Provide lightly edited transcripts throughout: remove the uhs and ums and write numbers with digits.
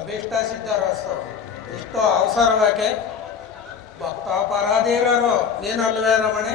ಅಭಿಷ್ಟ ಸಿದ್ಧರಸ್ತು. ಇಷ್ಟು ಅವಸರವಾಗಿ ಭಕ್ತ ಪರಾಧೀರರು ನೀನಲ್ವೇ ರಮಣೆ?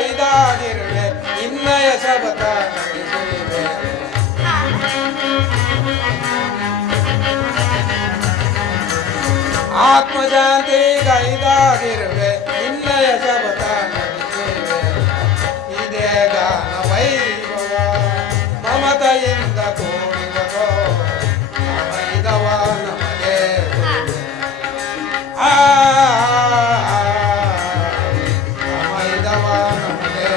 ಗೈದಾಗಿರುವೆ ನಿನ್ನಯ ಶಬತ ನಡೆಸುವೆ. ಆತ್ಮಶಾಂತಿ ಗೈದಾಗಿರುವೆ ನಿನ್ನಯ ಶಬತ ನಡೆಸುವೆ. ಇದೇ ಗಾನ ವೈಭವ ಮಮತೆಯಿಂದ ಕೂಡಿವರೋ ಸಮೈದವ ನಮಗೆ ಸಮೈದವ ನಮಗೆ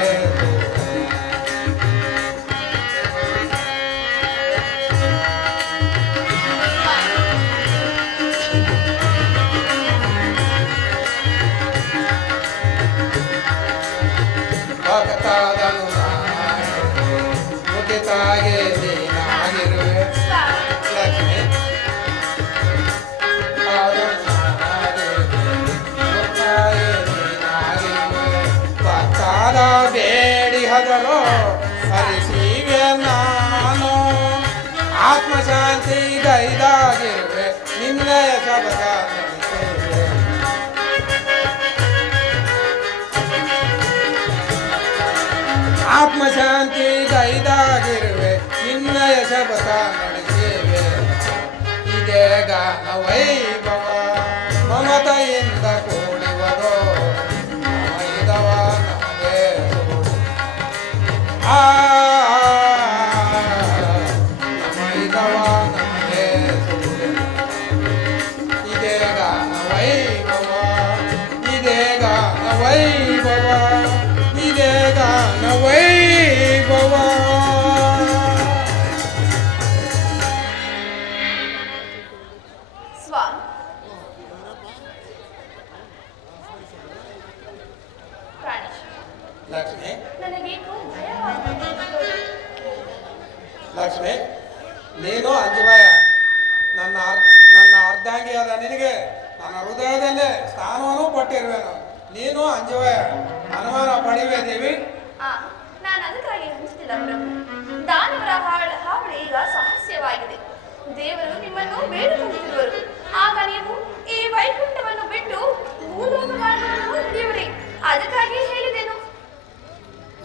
ಭಕ್ತಾದನು ಮುಖಿತಾಗೆ ನೀನಾಗಿರುವೆ ಲಕ್ಷ್ಮಿ. ಭಕ್ತಾದ ಬೇಡಿ ಹದರು ಹರಿಸಿವೆ ನಾನು. ಆತ್ಮಶಾಂತಿ ಗೈದಾಗಿರುವೆ ನಿನ್ನಯ ಶಬದ ನಡೆಸುವೆ. ಆತ್ಮಶಾಂತಿ ಗೈದಾಗಿರುವೆ ನಿನ್ನಯ ಶಬದ ನಡೆಸುವೆ. ಇದೇ ಗಾನ ವೈಭವ ಮಮತೆಯಿಂದ ಕೂಡಿವರೋ ಸಮೈದವ ನಮಗೆ ಸಮೈದವ ನಮಗೆ ಇದೇ ಗಾನ ವೈಭವ ಇದೇ ಗಾನ ವೈಭವ ಇದೇ ಗಾನ ವೈಭವ. ಸ್ವಾಮಿ, ಪ್ರಾಣೇಶ್, ಲಕ್ಷ್ಮಿ ನನಗೇಕೋ ಭಯವಾಗುತ್ತಿದೆ. ಲಕ್ಷ್ಮಿ ನೀನು ಅಂಜುವಯ ನನ್ನ ಅರ್ಧಾಂಗಿಯಾದ ನಿನಗೆ ನನ್ನ ಹೃದಯದಲ್ಲೇ ಸ್ಥಾನವನ್ನು ಕೊಟ್ಟಿರುವೆನು. ನೀನು ಅಂಜುವಯ ಅನುಮಾನ ಪಡಿವೆ ದೇವಿ. ನಾನು ಅದಕ್ಕಾಗಿ ಹಂಚುತ್ತಿಲ್ಲ ಪ್ರಭು. ದಾನವರ ಹಾವಳಿ ಈಗ ಸಹಸ್ಯವಾಗಿದೆ. ದೇವರು ನಿಮ್ಮನ್ನು ಬೇಡಿಕೊಳ್ಳುತ್ತಿರುವರು. ಆಗ ನೀವು ಈ ವೈಕುಂಠವನ್ನು ಬಿಟ್ಟು ಭೂಲೋಕ ಮಾರ್ಗವನ್ನು ಹಿಡಿಯುವಿರಿ. ಅದಕ್ಕಾಗಿ ಹೇಳಿದೆನು.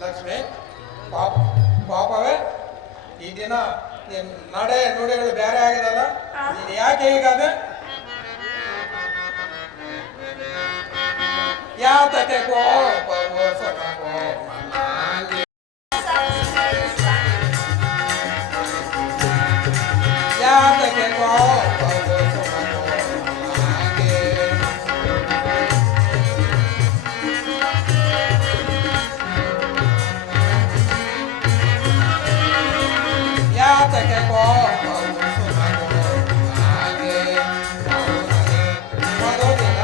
ಲಕ್ಷ್ಮಿ ಪಾಪವೇ ಈ ದಿನ ನಿನ್ನ ನಡೆ ನುಡಿಗಳು ಬೇರೆ ಆಗಿದಲ್ಲ. ನೀನು ಯಾಕೆ ಹೀಗಾದೆ? ಯಾತಕ್ಕೆ ಕೋಪವೋ ಸೊನವೋ ಮನಾಂಗಿ ಯಾತಕ್ಕೆ ಕೋಪವೋ ಸೊನವೋ ಮನಾಂಗಿ ಯಾತಕ್ಕೆ ಕೋಪವೋ ಸೊನವೋ ಮನಾಂಗಿ ಮಧುದಿನ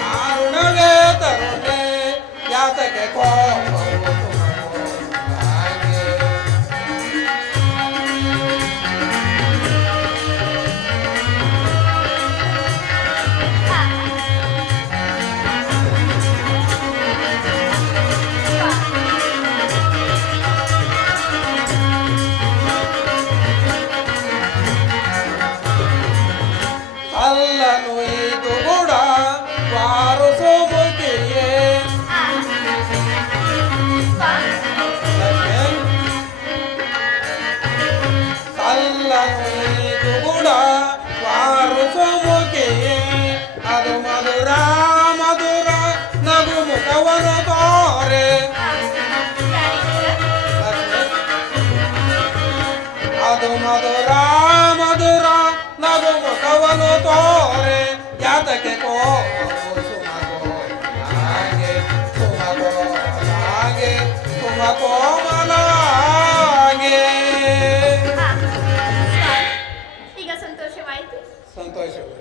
ಕಾರುಣವೇ ತರುಣೆ ಯಾತಕ್ಕೆ ಕೋಪವೋ ಸೊನವೋ ಮನಾಂಗಿ ಅಲ್ಲನು ಇದು ಕೂಡ ವಾರಸು ಮುಗಿಯೇ ಅಲ್ಲನು ಇದು ಕೂಡ ವಾರಸು ಮುಗಿಯೇ ಅದು ಮಧುರ ಮಧುರ ನಗು ಮುಖವನ್ನು ತೋರೆ. ಅದು ಮಧುರ ಮಧುರ ನಗು ಮುಖವನ್ನು ತೋರೆ ಯಾತಕ್ಕೆ ಕೋಪವೋ ಸುಮಗೋ ಹಾಗೆ ಸುಮಗೋ ಹಾಗೆ ಸುಮಕೋಮಲಾಗೆ. ಈಗ ಸಂತೋಷವಾಯಿತು. ಸಂತೋಷವೇ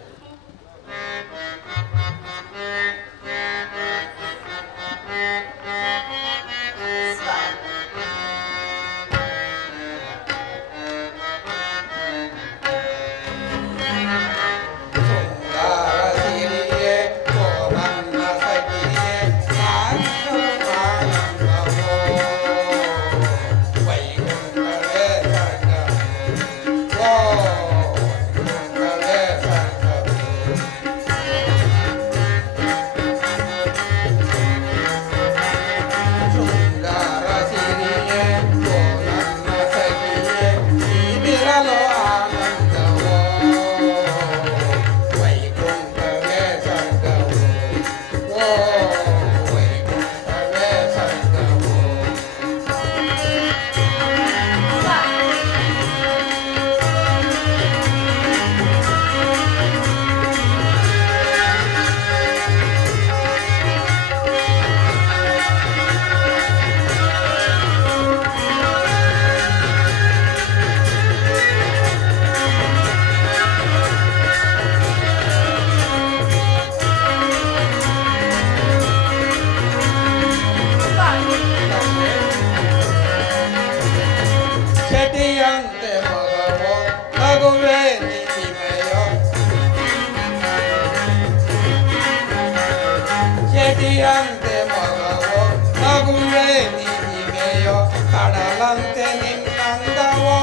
ಚಟಿಯಂತೆ ಮಗವೋ ನಗುವೆ ನಿಮೆಯೋ ಚಟಿಯಂತೆ ಮಗವೋ ನಗುವೆ ನಿಮೆಯೋ ಕಡಲಂತೆ ನಿನ್ನಂದವೋ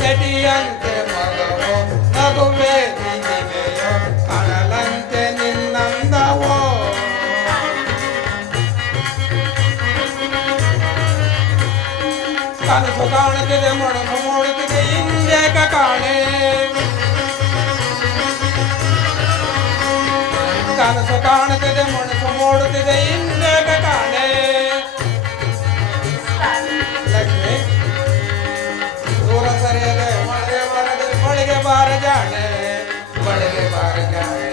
ಚಟಿಯಂತೆ ಮಗವೋ ನಗುವೆ ನಿಮೆಯೋ ಕಡಲಂತೆ ನಿನ್ನಂದವೋ ಕನಸು ಕಾಣುತ್ತಿದೆ ಮೊಣಸು ಮೂಡುತ್ತಿದೆ ಹಿಂದೇಕ ಕಾಣೆ ಕನಸು ಕಾಣುತ್ತಿದೆ ಮೊಣಸು ಮೂಡುತ್ತಿದೆ ಹಿಂದೇಕ ಕಾಣೆ ಲಕ್ಷ್ಮಿ ದೂರ ಸರಿಯದೆ ಮಳೆಗೆ ಬರದೆ ಮಳೆಗೆ ಬಾರ ಜಾಣೆ ಮಳೆಗೆ ಬಾರ ಜಾಣೆ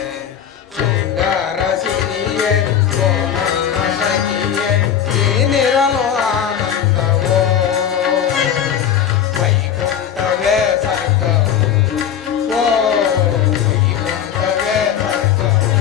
ಶೃಂಗಾರ ಸಿರಿಯೇ ಓ ನನ್ನ ಸಖಿಯೇ ನೀನಿರಲು ಆನಂದವೋ ವೈಕುಂಠವೇ ಸ್ವರ್ಗವು ಓ ವೈಕುಂಠವೇ ಸ್ವರ್ಗವು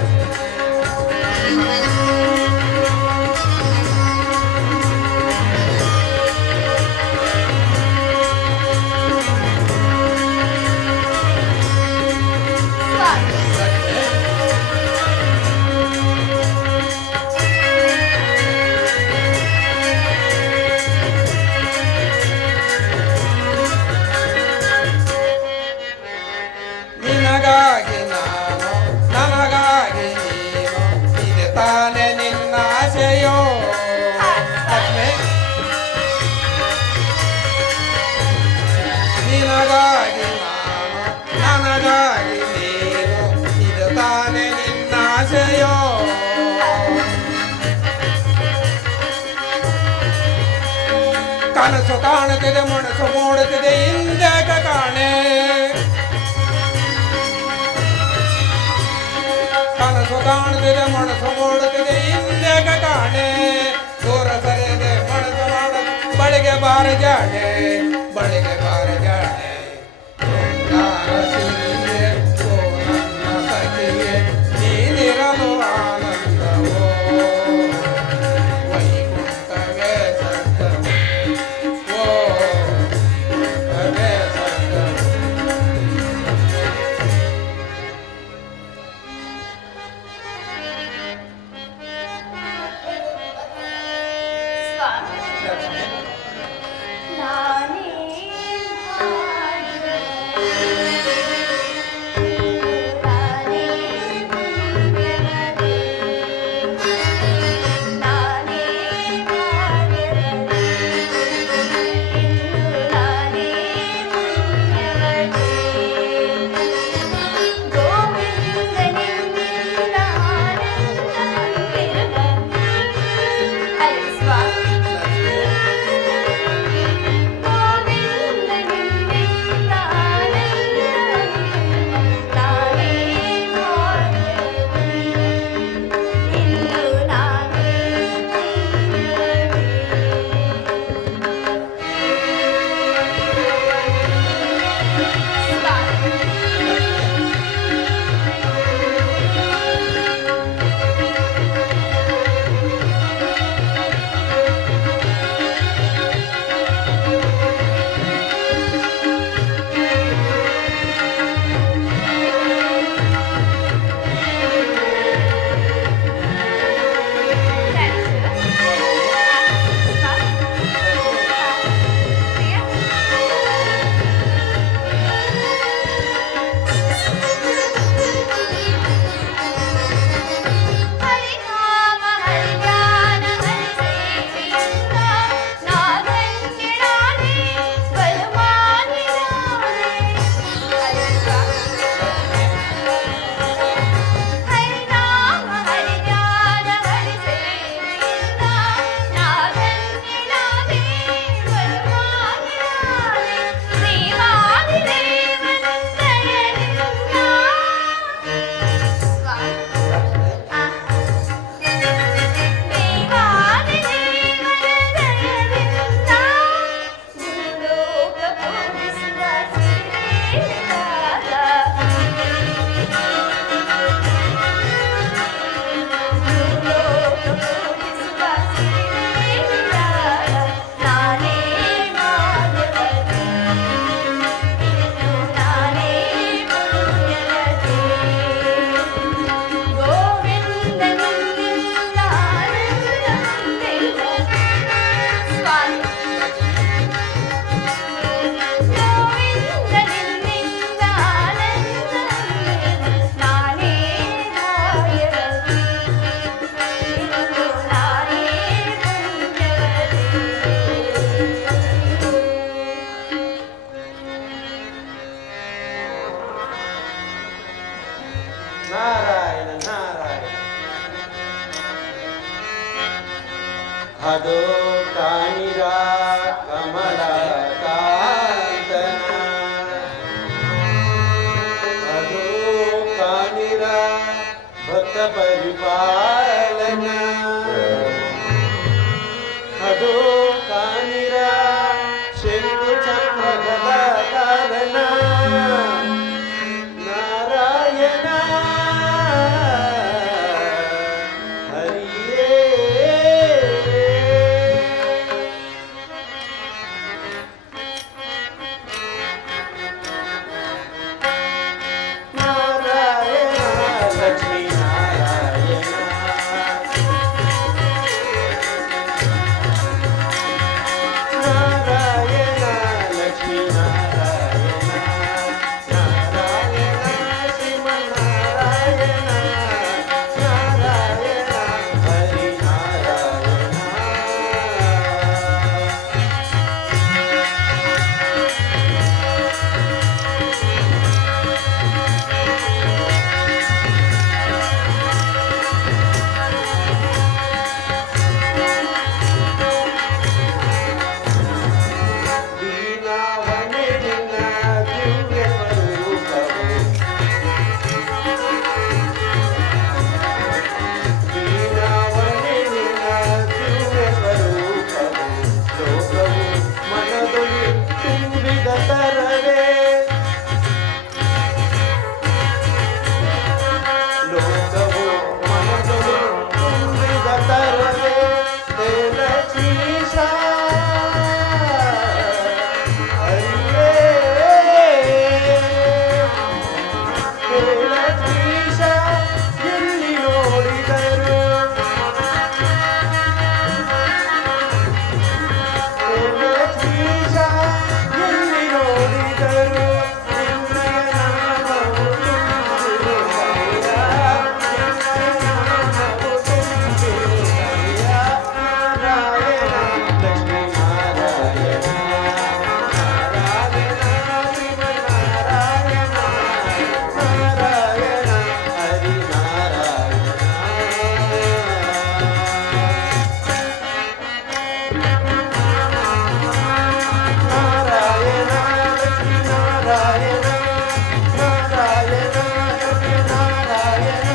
ನಿನಗಾಗಿ ನಾನು ನನಗಾಗಿ ನೀನು ಇದೆ ತಾನೆ ನಿನ್ನ ಆಸೆಯೋ ಲಕ್ಷ್ಮಿ ನಿನಗಾಗಿ ನಾನು ನನಗಾಗಿ ನೀನು ಇದೆ ತಾನೆ ನಿನ್ನ ಆಸೆಯೋ ಕನಸು ಕಾಣುತ್ತಿದೆ ಮನಸ್ಸು ಮೂಡುತ್ತಿದೆ ಹಿಂದೇಕ ಕಾಣೆ ಕನಸು ಕಾಣುತ್ತಿದೆ ಮನಸ್ಸು ಮೂಡುತ್ತಿದೆ ಹಿಂದೇಕ ಕಾಣೆ ದೂರ ಸರಿಯದೆ ಮನಸ್ಸು ಮಾಡ ಬಳಿಗೆ ಬಾರ ಜಾಣೆ ಬಳಿಗೆ ಬಾರ ಜಾಣೆ ಶೃಂಗಾರ ಸಿರಿಯೇ ಓ ನನ್ನ ಸಖಿಯೇ ನೀನಿರಲು ಆನಂದವೋ ವೈಕುಂಠವೇ ಸ್ವರ್ಗವು ಓ ವೈಕುಂಠವೇ ಸ್ವರ್ಗವು ಸ್ವಾಮಿ ಲಕ್ಷ್ಮಿ ನಾನೇ ಭಾಗ್ಯವಂತೆ, ನಾನೇ ಪುಣ್ಯವತೆ, ನಾನೇ ಭಾಗ್ಯವಂತೆ, ಇನ್ನು ನಾನೇ ಪುಣ್ಯವತೆ. ಗೋವಿಂದನಿಂದ ಆನಂದವಿರುವ ಅಲ್ಲ ಸ್ವಾಮಿ ಅದೋ ಕಾಣಿರ ಕಮಲ ಕಾಂತನ ಅದೋ ಕಾಣಿರ ಭಕ್ತ ಪರಿಪಾಲನ ಅದೋ ಕಾಣಿರ ಶಂಕು ಚಕ್ರ ಗದಾಧಾರನ ನಾರಾಯಣ ಹರಿಯೇ ನಾರಾಯಣ ಲಕ್ಷ್ಮೀ ನಾರಾಯಣ ನಾರಾಯಣ ಲಕ್ಷ್ಮೀ ನಾರಾಯಣ ನಾರಾಯಣ ಶ್ರೀಮನ್ನಾರಾಯಣ ನಾರಾಯಣ ಹರಿ ನಾರಾಯಣ ದೀನಾವಣೆ ನಿನ್ನ ದಿವ್ಯ ಸ್ವರೂಪವು ದೀನಾವಣೆ ನಿನ್ನ ದಿವ್ಯ ಸ್ವರೂಪವು ಲೋಕವು ಮನದೊಳು ತುಂಬಿದ ತರವೇ ಲೋಕವು ಮನದೊಳು ತುಂಬಿದ ತರವೇ ಲಕ್ಷ್ಮೀಶ ಹರಿಯೇ ಲಕ್ಷ್ಮೀಶ ಎಲ್ಲಿ ನೋಡಿದರು ಲಕ್ಷ್ಮೀಶ ಎಲ್ಲಿ ನೋಡಿದರು ನಿನ್ನಯ ನಾಮವು ತುಂಬಿರುವುದಯ್ಯ ನಿನ್ನಯ ನಾಮವು ತುಂಬಿರುವುದಯ್ಯ ನಾರಾಯಣ ಲಕ್ಷ್ಮೀ ನಾರಾಯಣ ನಾರಾಯಣ ಶ್ರೀಮನ್ನಾರಾಯಣ ನಾರಾಯಣ ಹರಿ ನಾರಾಯಣ ನಾರಾಯಣ ಲಕ್ಷ್ಮೀ ನಾರಾಯಣ ನಾರಾಯಣ ಲಕ್ಷ್ಮೀ ನಾರಾಯಣ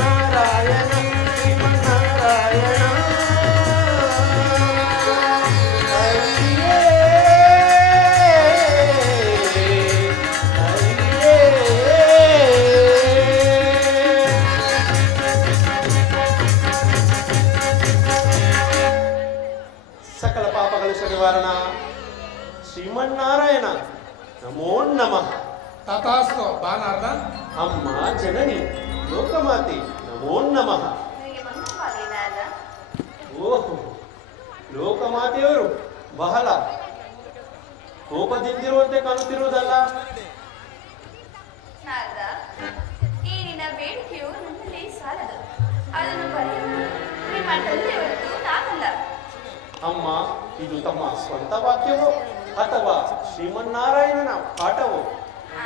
ನಾರಾಯಣ ಶ್ರೀಮನ್ನಾರಾಯಣ ಹರಿಯೇ ಸಕಲ ಪಾಪಗಳ ನಿವಾರಣ ಶ್ರೀಮನ್ನಾರಾಯಣ ನಮೋ ನಮಃ ತಥಾಸ್ತು ಬಾನಾರ್ದ. ಅಮ್ಮ ಜನನಿ ಲೋಕಮಾತೆ ನಮೋ ನಮಃ ನಿನಗೆ ಮಂತ್ರವಾದಿ ನಾರದ. ಓಹೋ ಲೋಕಮಾತೆಯವರು ಬಹಳ ಕೋಪದಿಂದಿರುವಂತೆ ಕಾಣುತ್ತಿರುವುದಲ್ಲ ನಾರದ, ಈ ನಿನ್ನ ಬೇಡಿಕೆಯು ನನ್ನಲ್ಲಿ ಸಾಲದು. ಅದನ್ನು ಬರೆಯುವುದು ನಿಮ್ಮ ತಂದೆಯವರದ್ದು ನಾನಲ್ಲ. ಅಮ್ಮ ಇದು ತಮ್ಮ ಸ್ವಂತ ವಾಕ್ಯವೋ ಅಥವಾ ಶ್ರೀಮನ್ನಾರಾಯಣನ ಪಾಠವೋ ಆ,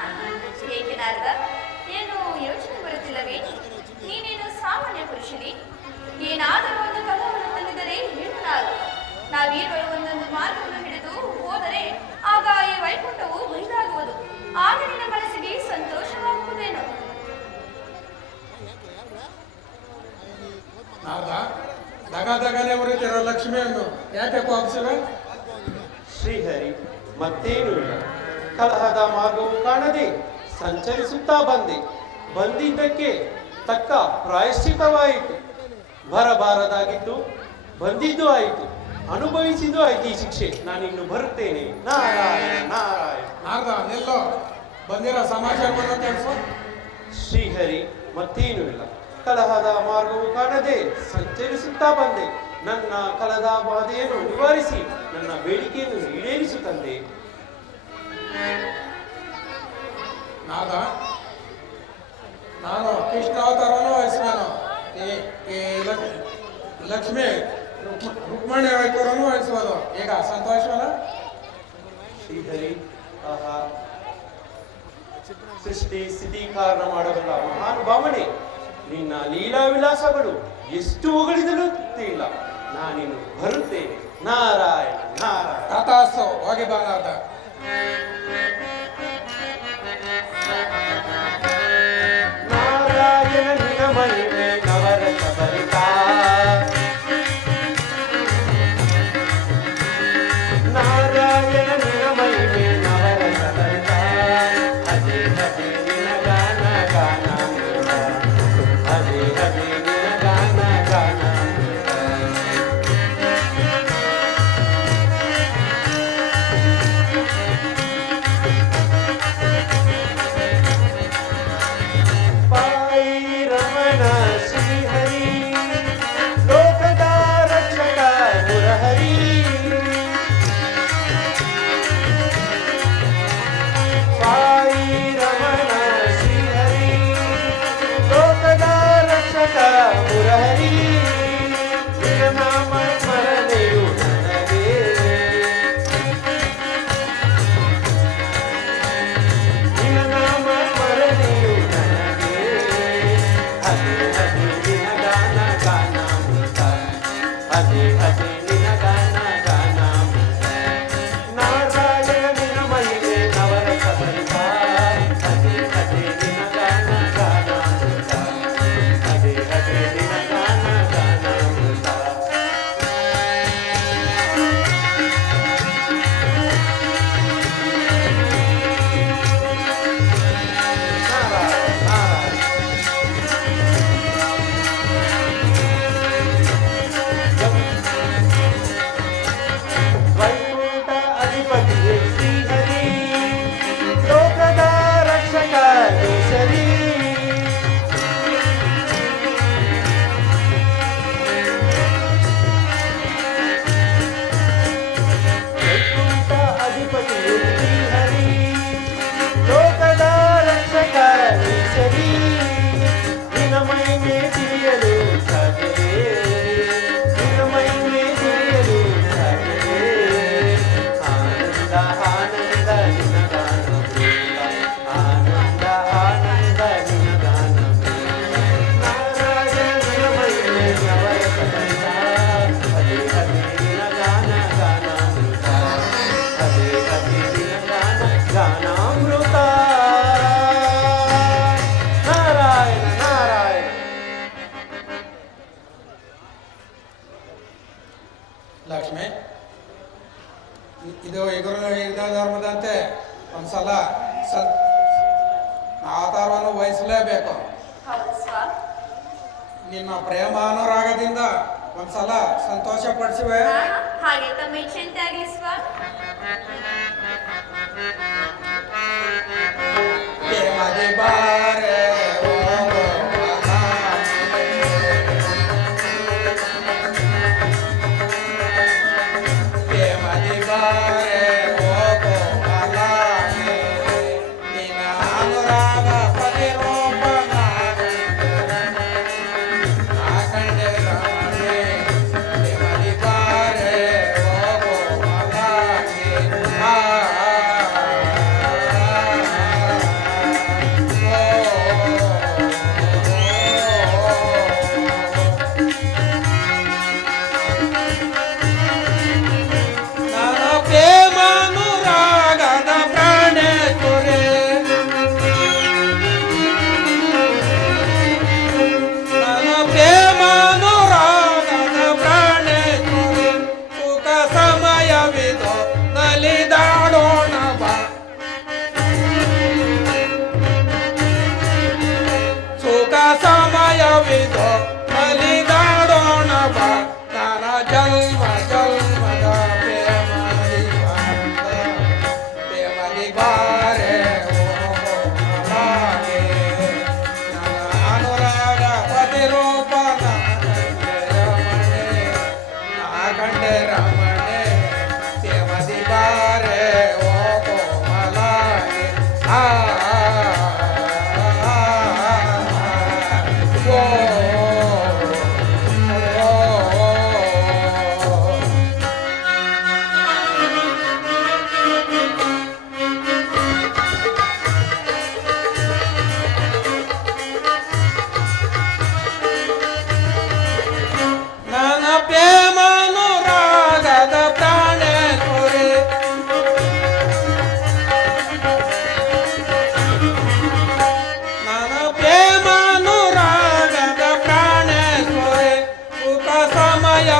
ಏಕೆ ನಾರದ, ಏನು ಯೋಚನೆ ಬರುತ್ತಿಲ್ಲವೇ? ನೀನೇನು ಸಾಮಾನ್ಯ ಪುರುಷನೇ? ಏನಾದರೂ ಒಂದು ಕಥವನ್ನು ತಂದಿದರೆ ಹೇಳು ನಾನು. ನಾವೀರುಗಳು ಒಂದೊಂದು ಮಾರ್ಗವನ್ನು ಹಿಡಿದು ಹೋದರೆ ಆಗ ಈ ವೈಕುಂಠವು ಬರಿದಾಗುವುದು. ಆಗ ನಿನ್ನ ಮನಸ್ಸಿಗೆ ಸಂತೋಷವಾಗುವುದೇನು? ನಾರ್ದ, ದಗದಗನೆ ಉರಿತಿರೋ ಲಕ್ಷ್ಮಿಯನ್ನು ಯಾಕೆ ಕೋಪಿಸಿವೆ? ಶ್ರೀಹರಿ ಮತ್ತೇನು ಇಲ್ಲ, ಕಲಹದ ಮಾರ್ಗವು ಕಾಣದೆ ಸಂಚರಿಸುತ್ತಾ ಬಂದಿದ್ದಕ್ಕೆ ತಕ್ಕ ಪ್ರಾಯಶ್ಚಿತವಾಯಿತು. ಬರಬಾರದಾಗಿದ್ದು ಬಂದಿದ್ದು ಆಯಿತು, ಅನುಭವಿಸಿದ್ದು ಆಯ್ತು ಈ ಶಿಕ್ಷೆ. ನಾನಿನ್ನು ಬರುತ್ತೇನೆ. ನಾರಾಯಣ ನಾರಾಯಣ. ನಾರ್ದ, ನಿಲ್ಲೋ, ಬಂದಿರೋ ಸಮಾಚಾರವನ್ನು ತಿಳಿಸು. ಶ್ರೀಹರಿ ಮತ್ತೇನು ಇಲ್ಲ, ಕಲಹದ ಮಾರ್ಗವು ಕಾಣದೆ ಸಂಚರಿಸುತ್ತಾ ಬಂದೆ. ನನ್ನ ಕಲದ ಬಾಧೆಯನ್ನು ನಿವಾರಿಸಿ ನನ್ನ ಬೇಡಿಕೆಯನ್ನು ಈಡೇರಿಸು ತಂದೆ. ನಾರ್ದ, ನಾನು ಕೃಷ್ಣಾವತಾರವನ್ನು ವಹಿಸುವೆನು. ಈ ಲಕ್ಷ್ಮಿ ರುಕ್ಮಣಿ ವೈದ್ಯರನ್ನು ವಹಿಸುವುದು. ಈಗ ಸಂತೋಷವಲ್ಲ? ಶ್ರೀಹರಿ ಆಹಾ, ಸೃಷ್ಟಿ ಸ್ಥಿತಿ ಕಾರಣ ಮಾಡಬಲ್ಲ ಮಹಾನುಭಾವನೆ, ನಿನ್ನ ಲೀಲಾ ವಿಲಾಸಗಳು ಎಷ್ಟು ಹೊಗಳಿದಲೂ ತೃಪ್ತಿ ಇಲ್ಲ. ನಾನಿನ್ನು ಬರುತ್ತೇನೆ. ನಾರಾಯಣ ನಾರಾಯಣ. ತಥಾಸ್ತು, ಹೋಗಿ ಬಾ ನಾರದ. ನಾರಾಯಣ ನಿನ ಮಹಿಮೆ ನವರಸ ಭರಿತ. ನಾರಾಯಣ ನಿನ ಮಹಿಮೆ ನವರಸ ಭರಿತ. ಹಜೆ ಹಜೆ ನಿನ ಗಾನ ಗಾನಾಮೃತ. ಹಜೆ ಹಜೆ ನಿನ ಗಾನ ಗಾನಾಮೃತ. ಪಾಯಿ ರಮಣ ಶ್ರೀಹರಿ ಲೋಕದ ರಕ್ಷಕ ಮುರಹರಿ. ಪಾಯಿ ರಮಣ ಶ್ರೀಹರಿ ಲೋಕದ ರಕ್ಷಕ ಮುರಹರಿ. ನಿನ್ನ ನಾಮ ಸ್ಮರಣೆಯು ನನಗೆ. ನಿನ್ನ ನಾಮ ಸ್ಮರಣೆಯು ನನಗೆ. ಹಜೆ ಹಜೆ ನಿನ ಗಾನ ಗಾನಾಮೃತ. ಹಜೆ ಹಜೆ ನಿನ ಗಾನ ಗಾನಾಮೃತ. ನಾರಾಯಣ ನಿನ ಮಹಿಮೆ ನವರಸ ಭರಿತ. ಹಜೆ ಹಜೆ ನಿನ ಗಾನ ಗಾನಾಮೃತ. ಹಜೆ ಹಜೆ ನಿನ ಗಾನ ಗಾನಾಮೃತ. ನಾರಾಯಣ ನಾರಾಯಣ. ವೈಕುಂಠ ಅಧಿಪತಿಯೇ ಶ್ರೀಹರಿ ಲೋಕದ ರಕ್ಷಕ ಕೇಸರಿ. ವೈಕುಂಠ ಅಧಿಪತಿಯೇ ಶ್ರೀಹರಿ ಲೋಕದ ರಕ್ಷಕ ಕೇಸರಿ. ನಿನ ಮಹಿಮೆ ತಿಳಿಯಲು ಸಾಧ್ಯವೇ. ನಿನ ಮಹಿಮೆ ತಿಳಿಯಲು ಸಾಧ್ಯವೇ. ಆನಂದ ಆನಂದ ನಿನ ಗಾನಮೃತ. ಆನಂದ ಆನಂದ ನಿನ ಗಾನಮೃತ. ನಾರಾಯಣ ನಿನ ಮಹಿಮೆ ನವರಸ ಭರಿತ. ಹಜೆ ಹಜೆ ನಿನ ಗಾನ ಗಾನಾಮೃತ. ಹಜೆ ಹಜೆ ನಿನ ಗಾನ ಗಾನಾಮೃತ. ನಾರಾಯಣ ನಾರಾಯಣ. ಲಕ್ಷ್ಮಿ, ಇದು ಇಗರು ಯುಗ ಧರ್ಮದಂತೆ ಒಂದ್ಸಲ ಆಧಾರವನ್ನು ವಹಿಸಲೇಬೇಕು. ಹೌದು ಸ್ವಾಮಿ. ನಿನ್ನ ಪ್ರೇಮಾನುರಾಗದಿಂದ ಒಂದ್ಸಲ ಸಂತೋಷ ಪಡಿಸುವೆ. ಹಾಗೆ ತಮ್ಮ ಇಚ್ಛೆಯಂತೆ ಆಗಲಿ ಸ್ವಾಮಿ. ಪ್ರೇಮದಿ ಬಾರೆ ಓ ಗೋಪಾಲ. ಪ್ರೇಮದಿ ಬಾರೆ ಓ ಗೋಪಾಲ. ನಿನ್ನ ಅನುರಾಗ ಪ್ರತಿರೂಪನ ಆಕಂಡೆ ರಮಣೆ. ಪ್ರೇಮದಿ ಬಾರೆ ಓ ಗೋಪಾಲ. ಆ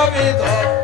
ಕವಿದ